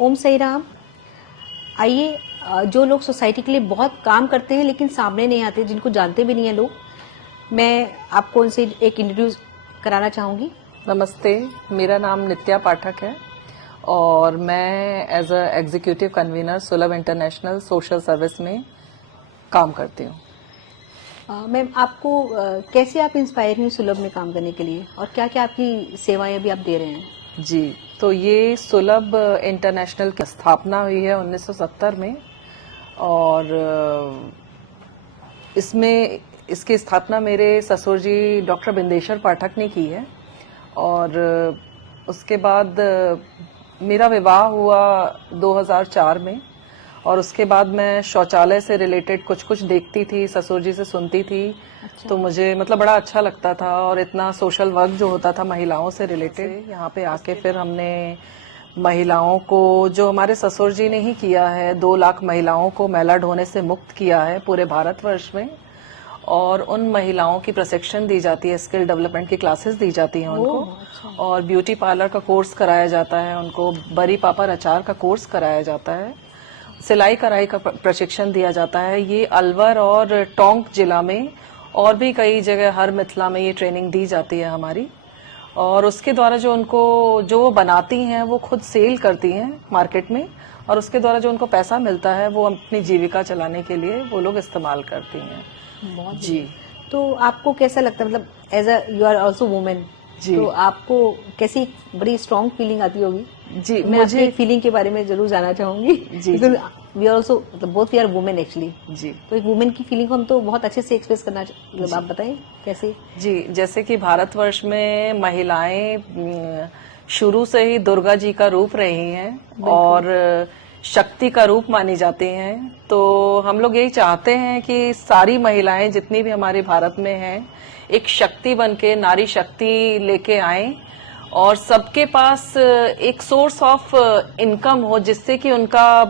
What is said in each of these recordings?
ओम साई राम। आइए, जो लोग सोसाइटी के लिए बहुत काम करते हैं लेकिन सामने नहीं आते, जिनको जानते भी नहीं हैं लोग, मैं आपको उनसे एक इंट्रोड्यूस कराना चाहूँगी। नमस्ते, मेरा नाम नित्या पाठक है और मैं एज अ एग्जीक्यूटिव कन्वीनर सुलभ इंटरनेशनल सोशल सर्विस में काम करती हूँ। मैम, आपको कैसे आप इंस्पायर हुई सुलभ में काम करने के लिए, और क्या क्या आपकी सेवाएं अभी आप दे रहे हैं? जी, तो ये सुलभ इंटरनेशनल की स्थापना हुई है 1970 में और इसकी स्थापना मेरे ससुर जी डॉक्टर बिंदेश्वर पाठक ने की है। और उसके बाद मेरा विवाह हुआ 2004 में, और उसके बाद मैं शौचालय से रिलेटेड कुछ कुछ देखती थी, ससुर जी से सुनती थी। अच्छा। तो मुझे मतलब बड़ा अच्छा लगता था, और इतना सोशल वर्क जो होता था महिलाओं से रिलेटेड, यहाँ पे आके फिर हमने महिलाओं को, जो हमारे ससुर जी ने ही किया है, 2 लाख महिलाओं को मैला ढोने से मुक्त किया है पूरे भारतवर्ष में। और उन महिलाओं की प्रशिक्षण दी जाती है, स्किल डेवलपमेंट की क्लासेस दी जाती हैं उनको। अच्छा। और ब्यूटी पार्लर का कोर्स कराया जाता है उनको, बरी पापड़ अचार का कोर्स कराया जाता है, सिलाई कढ़ाई का प्रशिक्षण दिया जाता है। ये अलवर और टोंक जिला में और भी कई जगह, हर मिथिला में ये ट्रेनिंग दी जाती है हमारी। और उसके द्वारा जो वो बनाती हैं वो खुद सेल करती हैं मार्केट में, और उसके द्वारा जो उनको पैसा मिलता है वो अपनी जीविका चलाने के लिए वो लोग इस्तेमाल करती हैं। बहुत जी। तो आपको कैसा लगता है, मतलब as a you are also women, जी। तो आपको कैसी बड़ी स्ट्रॉन्ग फीलिंग आती होगी? जी, तो मैं आपकी एक फीलिंग के बारे में जरूर जानना चाहूंगी। जी, वी आर ऑल्सो, मतलब both we are women actually. जी। तो एक वुमेन की फीलिंग को हम तो बहुत अच्छे से एक्सप्रेस करना, मतलब आप बताएं कैसे? जी, जैसे कि भारतवर्ष में महिलाएं शुरू से ही दुर्गा जी का रूप रही हैं और शक्ति का रूप मानी जाती हैं। तो हम लोग यही चाहते हैं कि सारी महिलाएं जितनी भी हमारे भारत में हैं, एक शक्ति बनके, नारी शक्ति लेके आएं, और सबके पास एक सोर्स ऑफ इनकम हो, जिससे कि उनका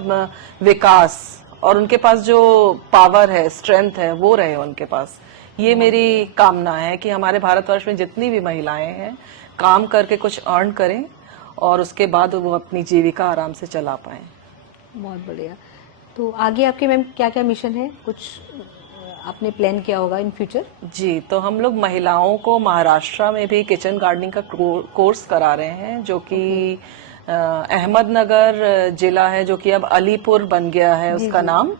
विकास और उनके पास जो पावर है, स्ट्रेंथ है, वो रहे उनके पास। ये मेरी कामना है कि हमारे भारतवर्ष में जितनी भी महिलाएं हैं, काम करके कुछ अर्न करें और उसके बाद वो अपनी जीविका आराम से चला पाएं। बहुत बढ़िया। तो आगे आपके मैम क्या क्या मिशन है, कुछ आपने प्लान किया होगा इन फ्यूचर? जी, तो हम लोग महिलाओं को महाराष्ट्र में भी किचन गार्डनिंग का कोर्स करा रहे हैं, जो कि अहमदनगर जिला है, जो कि अब अलीपुर बन गया है उसका नाम।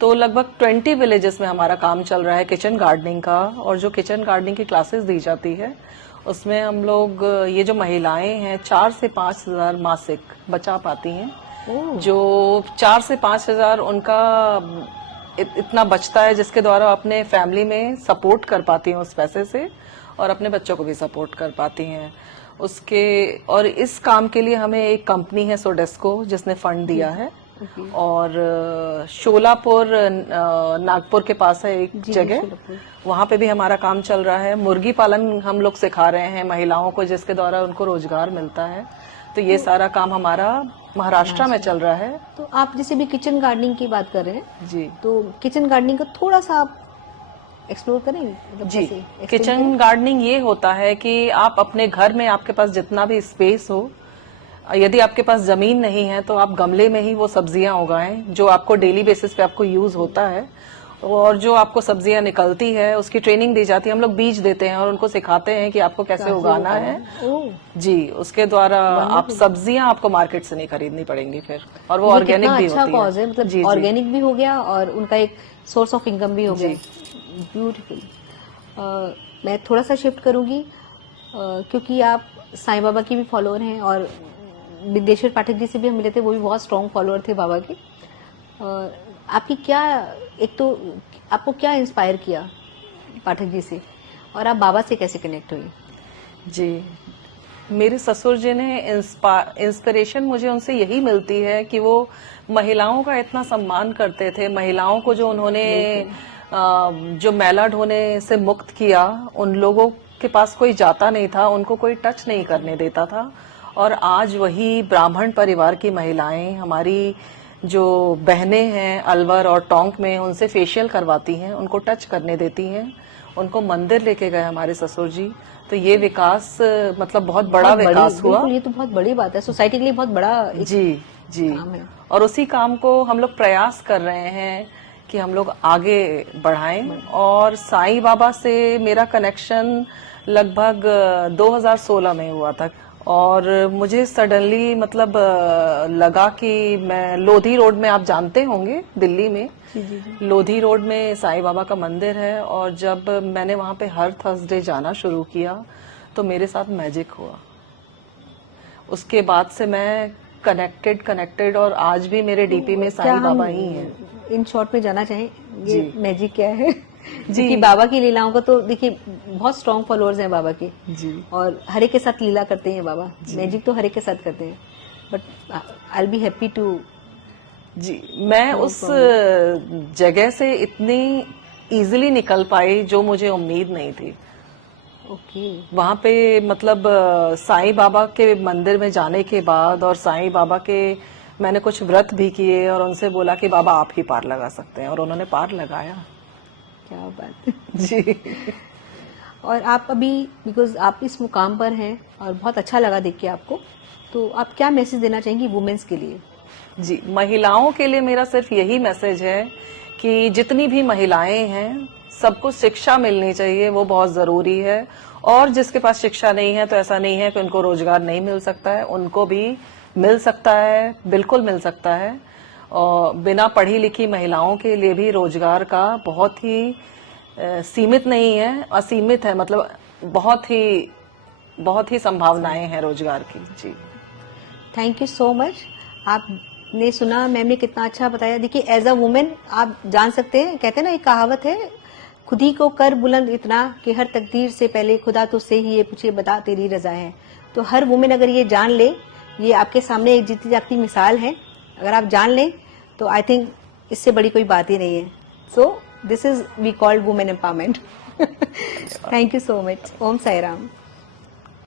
तो लगभग 20 विलेजेस में हमारा काम चल रहा है किचन गार्डनिंग का। और जो किचन गार्डनिंग की क्लासेस दी जाती है, उसमें हम लोग, ये जो महिलाएं हैं, 4 से 5 हजार मासिक बचा पाती हैं। जो 4 से 5 हजार उनका इतना बचता है, जिसके द्वारा अपने फैमिली में सपोर्ट कर पाती हैं उस पैसे से, और अपने बच्चों को भी सपोर्ट कर पाती हैं उसके। और इस काम के लिए हमें एक कंपनी है सोडेस्को, जिसने फंड दिया है। और शोलापुर नागपुर के पास है एक जगह, वहां पे भी हमारा काम चल रहा है। मुर्गी पालन हम लोग सिखा रहे हैं महिलाओं को, जिसके द्वारा उनको रोजगार मिलता है। तो ये सारा काम हमारा महाराष्ट्र में चल रहा है। तो आप जैसे भी किचन गार्डनिंग की बात कर रहे हैं, जी, तो किचन गार्डनिंग को थोड़ा सा आप एक्सप्लोर करेंगे? मतलब जी, किचन गार्डनिंग ये होता है कि आप अपने घर में, आपके पास जितना भी स्पेस हो, यदि आपके पास जमीन नहीं है तो आप गमले में ही वो सब्जियां उगाएं, जो आपको डेली बेसिस पे आपको यूज होता है। और जो आपको सब्जियां निकलती है उसकी ट्रेनिंग दी जाती है, हम लोग बीज देते हैं और उनको सिखाते हैं कि आपको कैसे उगाना है। जी, उसके द्वारा आप सब्जियां आपको मार्केट से नहीं खरीदनी पड़ेंगी फिर, और वो ऑर्गेनिक भी अच्छा होती कॉज है, मतलब ऑर्गेनिक भी हो गया और उनका एक सोर्स ऑफ इनकम भी हो गया। ब्यूटीफुल। मैं थोड़ा सा शिफ्ट करूंगी, क्योंकि आप साईं बाबा की भी फॉलोअर हैं, और बिंदेश्वर पाठक जी से भी हम मिले थे, वो भी बहुत स्ट्रॉन्ग फॉलोअर थे बाबा के। आपकी क्या, एक तो आपको क्या इंस्पायर किया पाठक जी से, और आप बाबा से कैसे कनेक्ट हुई? जी, मेरे ससुर जी ने इंस्पिरेशन मुझे उनसे यही मिलती है कि वो महिलाओं का इतना सम्मान करते थे। महिलाओं को जो उन्होंने जो मैला ढोने से मुक्त किया, उन लोगों के पास कोई जाता नहीं था, उनको कोई टच नहीं करने देता था। और आज वही ब्राह्मण परिवार की महिलाएं, हमारी जो बहनें हैं अलवर और टोंक में, उनसे फेशियल करवाती हैं, उनको टच करने देती हैं, उनको मंदिर लेके गए हमारे ससुर जी। तो ये विकास, मतलब बहुत बड़ा विकास हुआ। ये तो बहुत बड़ी बात है, सोसाइटी के लिए बहुत बड़ा जी, जी, काम है। और उसी काम को हम लोग प्रयास कर रहे हैं कि हम लोग आगे बढ़ाएं। और साईं बाबा से मेरा कनेक्शन लगभग 2016 में हुआ था। और मुझे सडनली मतलब लगा कि मैं लोधी रोड में, आप जानते होंगे दिल्ली में, जी जी जी। लोधी रोड में साईं बाबा का मंदिर है। और जब मैंने वहां पे हर थर्सडे जाना शुरू किया तो मेरे साथ मैजिक हुआ। उसके बाद से मैं कनेक्टेड और आज भी मेरे डीपी में क्या साईं हम बाबा ही हैं। इन शॉर्ट में जाना चाहें ये जी। मैजिक क्या है? जी। क्योंकि बाबा की लीलाओं को तो देखिए बहुत स्ट्रॉन्ग फॉलोअर्स हैं बाबा के, जी और हर एक के साथ लीला करते हैं बाबा। मैजिक तो हर एक के साथ करते हैं, but I be happy to. जी, मैं उस जगह से इतनी इजीली निकल पाई जो मुझे उम्मीद नहीं थी। ओके। वहां पे मतलब साईं बाबा के मंदिर में जाने के बाद, और साईं बाबा के मैंने कुछ व्रत भी किए और उनसे बोला कि बाबा आप ही पार लगा सकते हैं, और उन्होंने पार लगाया। क्या बात है। जी। और आप अभी, बिकॉज आप इस मुकाम पर हैं और बहुत अच्छा लगा देख के आपको, तो आप क्या मैसेज देना चाहेंगी वुमेन्स के लिए? जी, महिलाओं के लिए मेरा सिर्फ यही मैसेज है कि जितनी भी महिलाएं हैं सबको शिक्षा मिलनी चाहिए, वो बहुत जरूरी है। और जिसके पास शिक्षा नहीं है तो ऐसा नहीं है कि उनको रोजगार नहीं मिल सकता है, उनको भी मिल सकता है, बिल्कुल मिल सकता है। और बिना पढ़ी लिखी महिलाओं के लिए भी रोजगार का बहुत ही सीमित नहीं है, असीमित है। मतलब बहुत ही संभावनाएं हैं रोजगार की। जी, थैंक यू सो मच। आपने सुना मैम ने कितना अच्छा बताया। देखिए एज अ वुमेन आप जान सकते हैं, कहते हैं ना एक कहावत है, खुद ही को कर बुलंद इतना कि हर तकदीर से पहले खुदा तुझसे ही ये पूछे बता तेरी रजा है। तो हर वुमेन अगर ये जान ले, ये आपके सामने एक जीती जागती मिसाल है, अगर आप जान लें तो आई थिंक इससे बड़ी कोई बात ही नहीं है। So this is we called women empowerment. Thank you so much. Om Sai Ram.